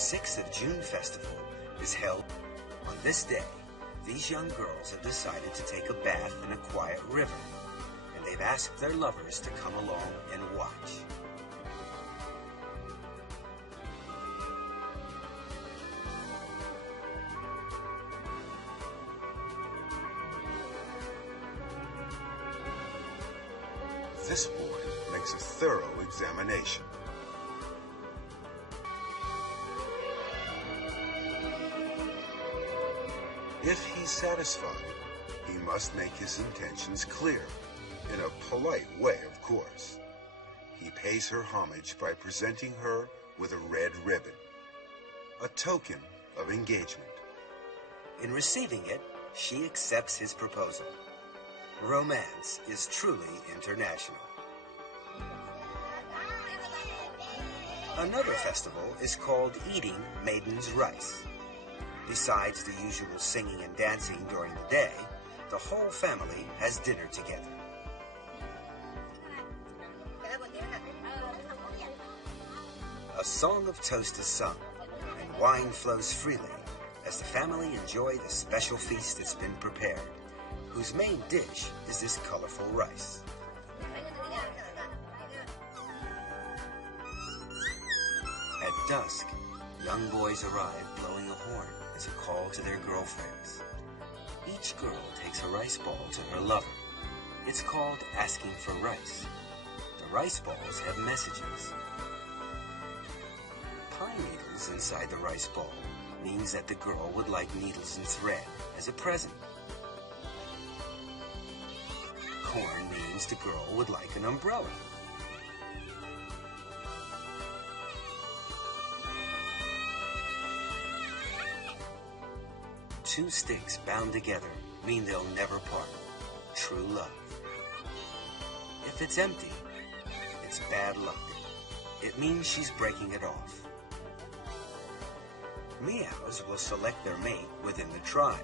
6th of June festival is held. On this day, these young girls have decided to take a bath in a quiet river, and they've asked their lovers to come along and watch. This boy makes a thorough examination. If he's satisfied, he must make his intentions clear, in a polite way, of course. He pays her homage by presenting her with a red ribbon, a token of engagement. In receiving it, she accepts his proposal. Romance is truly international. Another festival is called Eating Maiden's Rice. Besides the usual singing and dancing during the day, the whole family has dinner together. A song of toast is sung, and wine flows freely as the family enjoy the special feast that's been prepared, whose main dish is this colorful rice. At dusk, young boys arrive blowing a horn as a call to their girlfriends. Each girl takes a rice ball to her lover. It's called asking for rice. The rice balls have messages. Pine needles inside the rice ball means that the girl would like needles and thread as a present. Corn means the girl would like an umbrella. Two sticks bound together mean they'll never part. True love. If it's empty, it's bad luck. It means she's breaking it off. Meows will select their mate within the tribe.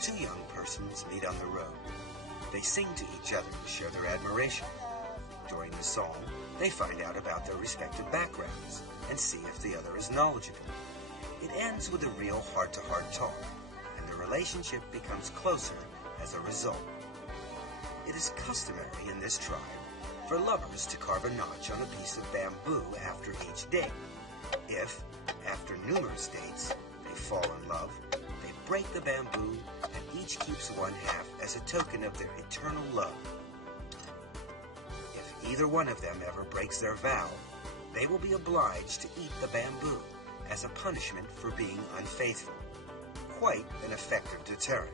Two young persons meet on the road. They sing to each other to show their admiration. During the song, they find out about their respective backgrounds and see if the other is knowledgeable. It ends with a real heart-to-heart talk, and the relationship becomes closer as a result. It is customary in this tribe for lovers to carve a notch on a piece of bamboo after each date. If, after numerous dates, they fall in love, they break the bamboo and each keeps one half as a token of their eternal love. If either one of them ever breaks their vow, they will be obliged to eat the bamboo as a punishment for being unfaithful. Quite an effective deterrent.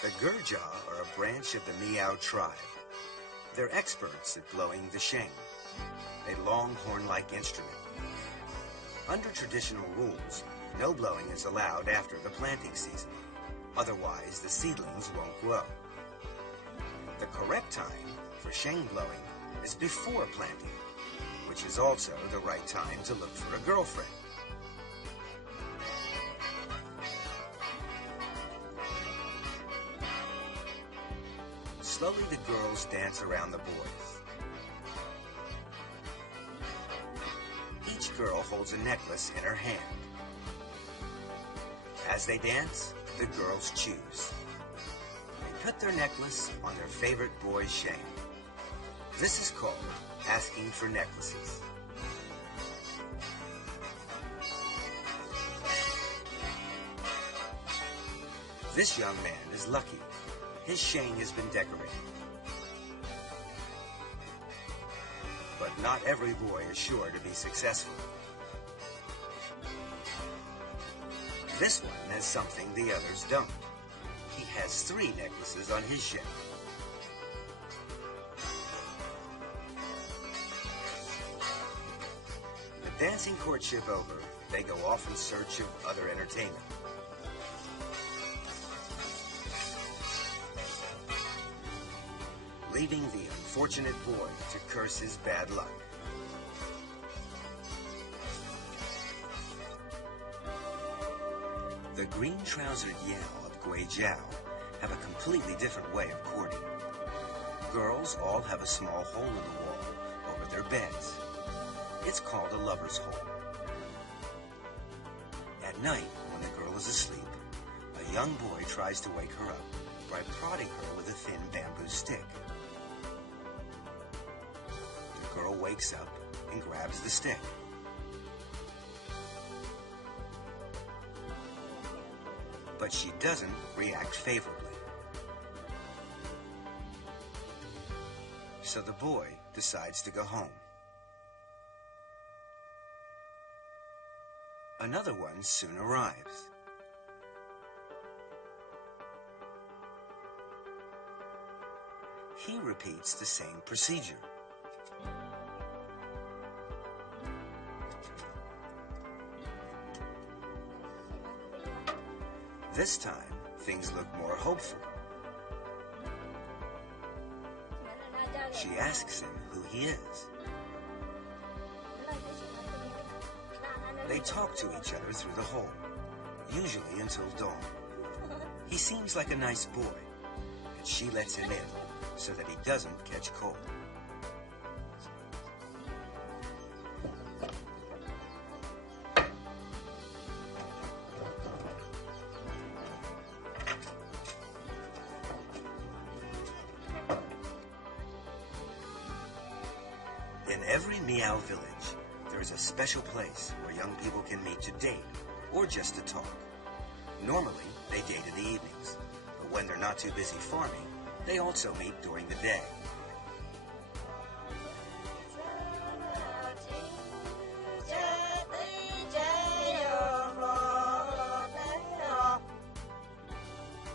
The Gurja are a branch of the Miao tribe. They're experts at blowing the sheng, a long horn-like instrument. Under traditional rules, no blowing is allowed after the planting season. Otherwise, the seedlings won't grow. The correct time for sheng blowing is before planting, which is also the right time to look for a girlfriend. Slowly, the girls dance around the boys. Each girl holds a necklace in her hand. As they dance, the girls choose. They put their necklace on their favorite boy's sheng. This is called asking for necklaces. This young man is lucky. His sheng has been decorated. But not every boy is sure to be successful. This one has something the others don't. He has 3 necklaces on his sheng. The dancing courtship over, they go off in search of other entertainment. Leaving the unfortunate boy to curse his bad luck. The green-trousered Yao of Guijiao have a completely different way of courting. Girls all have a small hole in the wall over their beds. It's called a lover's hole. At night, when the girl is asleep, a young boy tries to wake her up by prodding her with a thin bamboo stick. The girl wakes up and grabs the stick. But she doesn't react favorably. So the boy decides to go home. Another one soon arrives. He repeats the same procedure. This time, things look more hopeful. She asks him who he is. They talk to each other through the hole, usually until dawn. He seems like a nice boy, and she lets him in so that he doesn't catch cold. In every Miao village, there is a special place where young people can meet to date or just to talk. Normally, they date in the evenings, but when they're not too busy farming, they also meet during the day.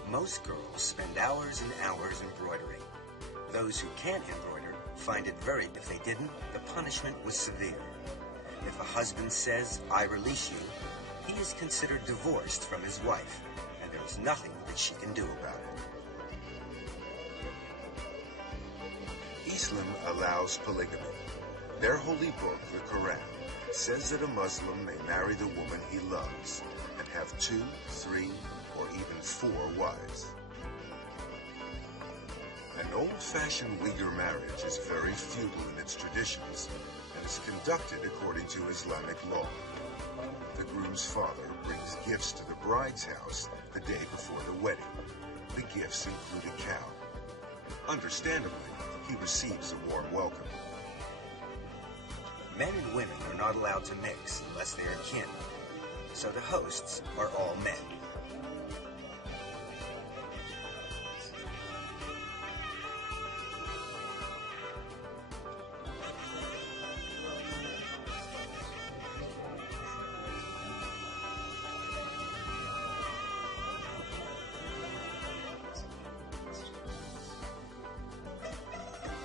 Most girls spend hours and hours embroidering. Those who can't embroider find it very, if they didn't, the punishment was severe. If a husband says, "I release you," he is considered divorced from his wife, and there is nothing that she can do about it. Islam allows polygamy. Their holy book, the Quran, says that a Muslim may marry the woman he loves and have 2, 3, or even 4 wives. An old-fashioned Uyghur marriage is very feudal in its traditions and is conducted according to Islamic law. The groom's father brings gifts to the bride's house the day before the wedding. The gifts include a cow. Understandably, he receives a warm welcome. Men and women are not allowed to mix unless they are kin, so the hosts are all men.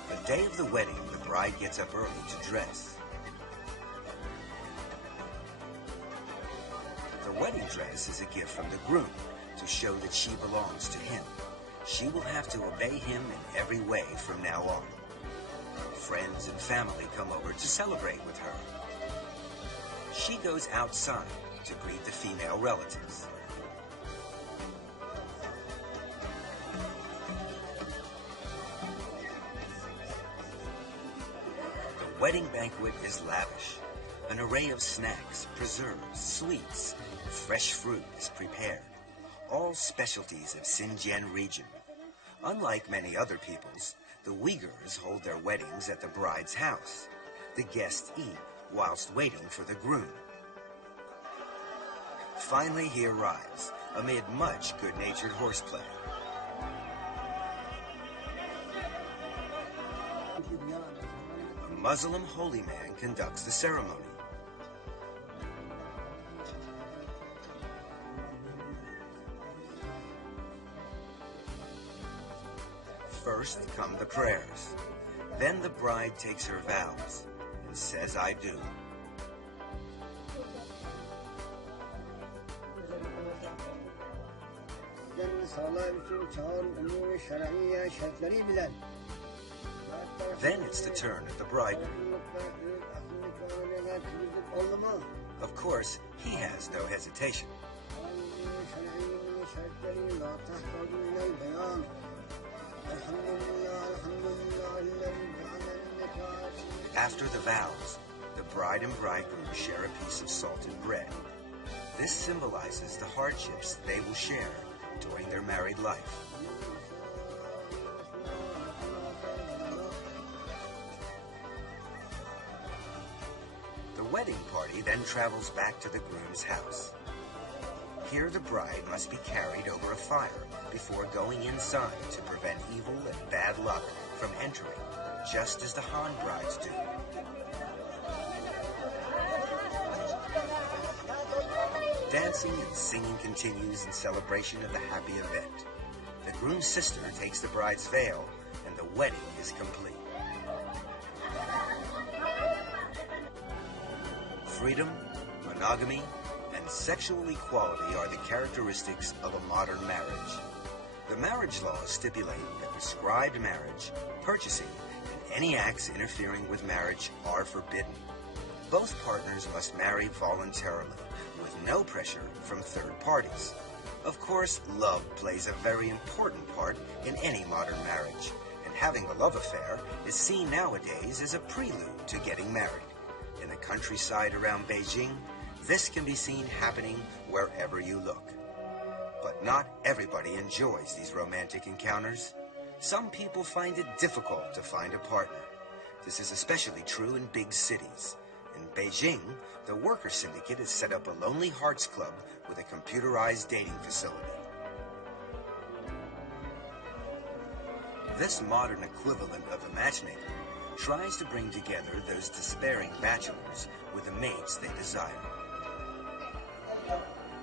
The day of the wedding, the bride gets up early to dress. The wedding dress is a gift from the groom to show that she belongs to him. She will have to obey him in every way from now on. Friends and family come over to celebrate with her. She goes outside to greet the female relatives. The wedding banquet is lavish. An array of snacks, preserves, sweets, and fresh fruit is prepared. All specialties of Xinjiang region. Unlike many other peoples, the Uyghurs hold their weddings at the bride's house. The guests eat whilst waiting for the groom. Finally, he arrives, amid much good-natured horseplay. A Muslim holy man conducts the ceremony. First come the prayers. Then the bride takes her vows and says, "I do." Then it's the turn of the bridegroom. Of course, he has no hesitation. After the vows, the bride and bridegroom share a piece of salted bread. This symbolizes the hardships they will share during their married life. The wedding party then travels back to the groom's house. Here the bride must be carried over a fire before going inside to prevent evil and bad luck from entering, just as the Han brides do. Dancing and singing continues in celebration of the happy event. The groom's sister takes the bride's veil, and the wedding is complete. Freedom, monogamy, and sexual equality are the characteristics of a modern marriage. The marriage laws stipulate that prescribed marriage, purchasing, and any acts interfering with marriage are forbidden. Both partners must marry voluntarily, with no pressure from third parties. Of course, love plays a very important part in any modern marriage, and having a love affair is seen nowadays as a prelude to getting married. In the countryside around Beijing, this can be seen happening wherever you look. But not everybody enjoys these romantic encounters. Some people find it difficult to find a partner. This is especially true in big cities. In Beijing, the worker syndicate has set up a Lonely Hearts Club with a computerized dating facility. This modern equivalent of a matchmaker tries to bring together those despairing bachelors with the mates they desire.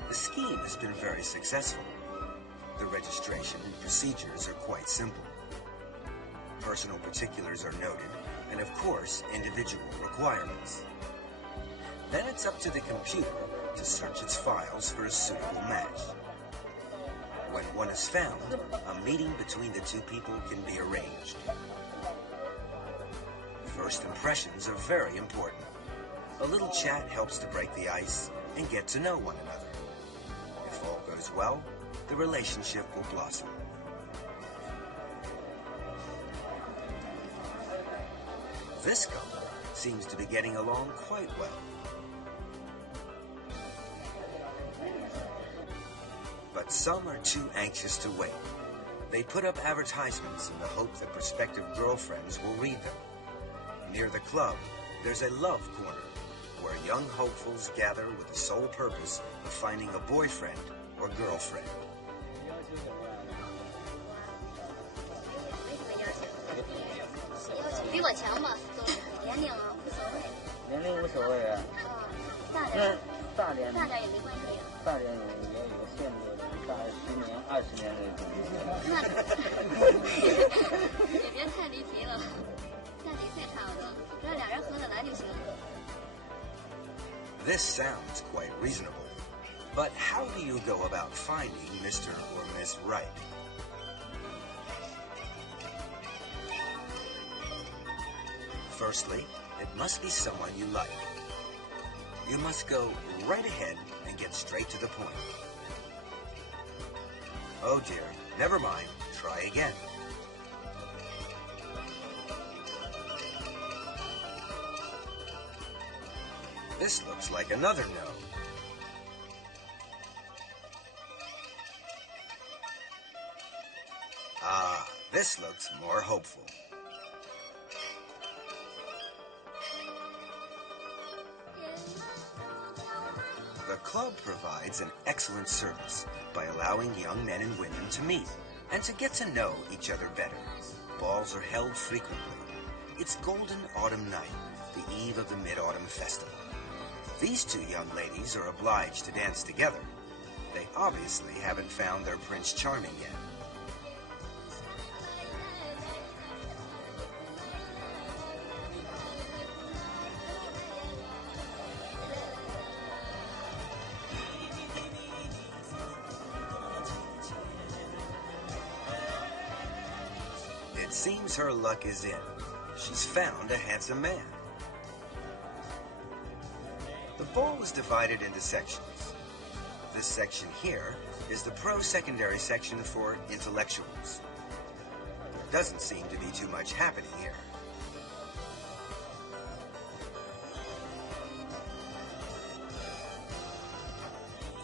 The scheme has been very successful. The registration and procedures are quite simple. Personal particulars are noted, and of course, individual requirements. Then it's up to the computer to search its files for a suitable match. When one is found, a meeting between the two people can be arranged. First impressions are very important. A little chat helps to break the ice and get to know one another. If all goes well, the relationship will blossom. This couple seems to be getting along quite well. But some are too anxious to wait. They put up advertisements in the hope that prospective girlfriends will read them. Near the club, there's a love corner, where young hopefuls gather with the sole purpose of finding a boyfriend or girlfriend. This sounds quite reasonable, but how do you go about finding Mr. or Miss Right? Firstly, it must be someone you like. You must go right ahead and get straight to the point. Oh dear, never mind, try again. This looks like another no. Ah, this looks more hopeful. The club provides an excellent service by allowing young men and women to meet and to get to know each other better. Balls are held frequently. It's Golden Autumn Night, the eve of the Mid-Autumn Festival. These two young ladies are obliged to dance together. They obviously haven't found their Prince Charming yet. It seems her luck is in. She's found a handsome man. The ball is divided into sections. This section here is the pro-secondary section for intellectuals. There doesn't seem to be too much happening here.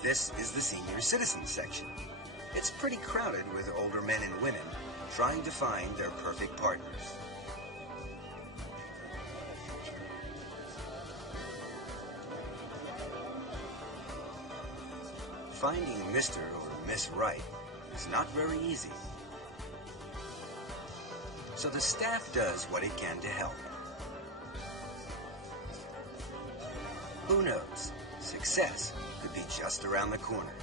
This is the senior citizen section. It's pretty crowded with older men and women trying to find their perfect partners. Finding Mr. or Miss Right is not very easy. So the staff does what it can to help. Who knows? Success could be just around the corner.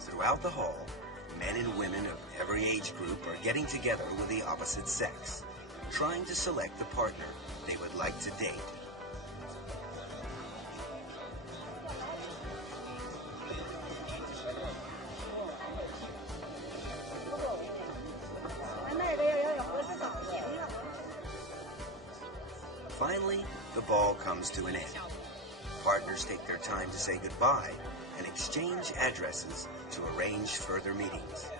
Throughout the hall, men and women of every age group are getting together with the opposite sex, trying to select the partner they would like to date. Finally, the ball comes to an end. Partners take their time to say goodbye and exchange addresses to arrange further meetings.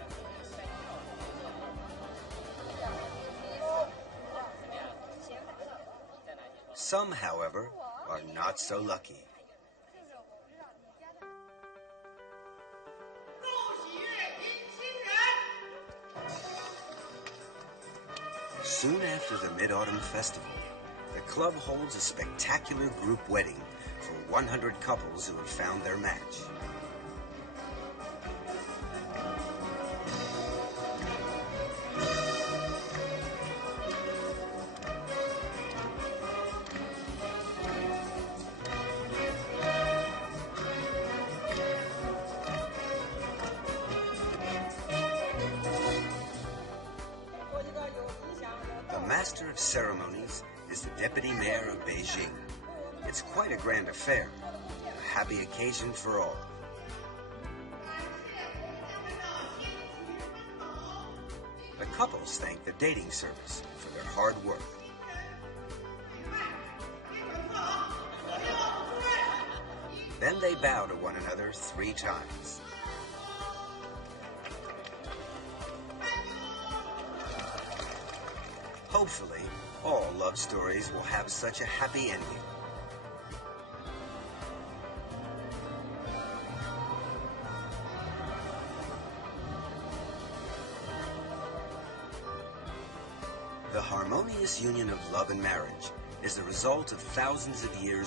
Some, however, are not so lucky. Soon after the Mid-Autumn Festival, the club holds a spectacular group wedding for 100 couples who have found their match. The Master of Ceremonies is the Deputy Mayor of Beijing. It's quite a grand affair, a happy occasion for all. The couples thank the dating service for their hard work. Then they bow to one another 3 times. Hopefully, all love stories will have such a happy ending. The harmonious union of love and marriage is the result of thousands of years